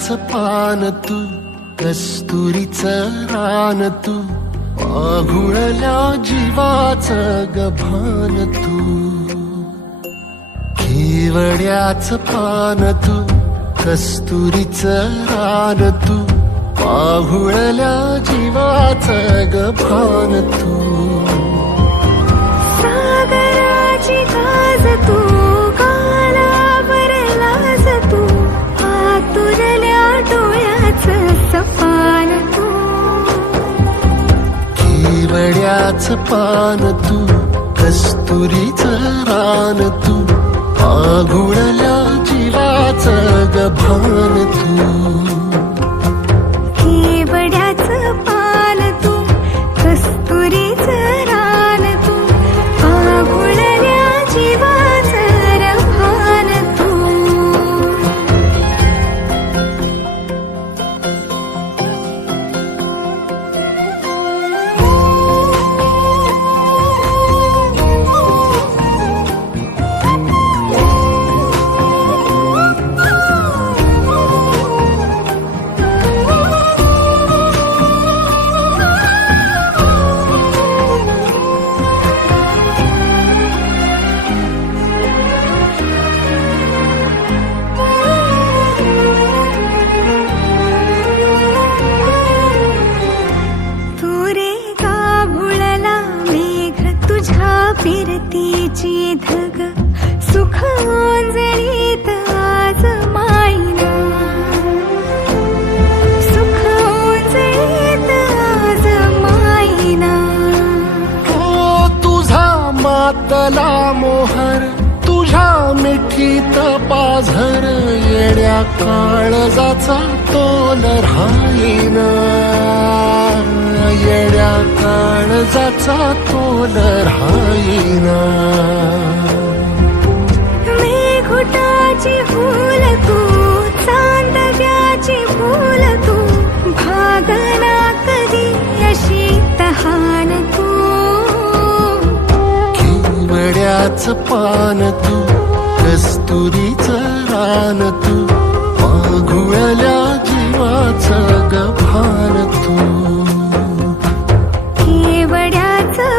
केवड्याचं पान तू, कस्तुरीचं रान तू, पाघुळल्या जीवाचं गभान तू. केवड्याचं पान तू, कस्तुरीचं रान तू, पाघुळल्या जीवाचं गभान तू. सागराची गाज तू, कालावरलाज तू, आतुरल्या डोळ्याचं सपान तू. केवड्याचं पान तू, कस्तुरीचं रान तू, पाघुळल्या जीवाचं गभान तू. केवड्याचं पान तू, कस्तुरीचं रान तू, पाघुळल्या जीवाचं गभान तू. फिरतीची धग सुख ओंजळीत आज माईना, सुख ओंजळीत आज माईना. हो तुझा मातला मोहर, तुझ्या मिठीत पाझर, येड्या काळजाचा तोल राहीना, येड्या काळजाचा तोल राहीना. मेघुटाची फूल तू, चांदव्याची फूल तू, भागना कधी अशी तहान तू. केवड्याचं पान तू, कस्तुरीचं रान तू, पाघुळल्या जीवाचं गभान तू. केवड्याचं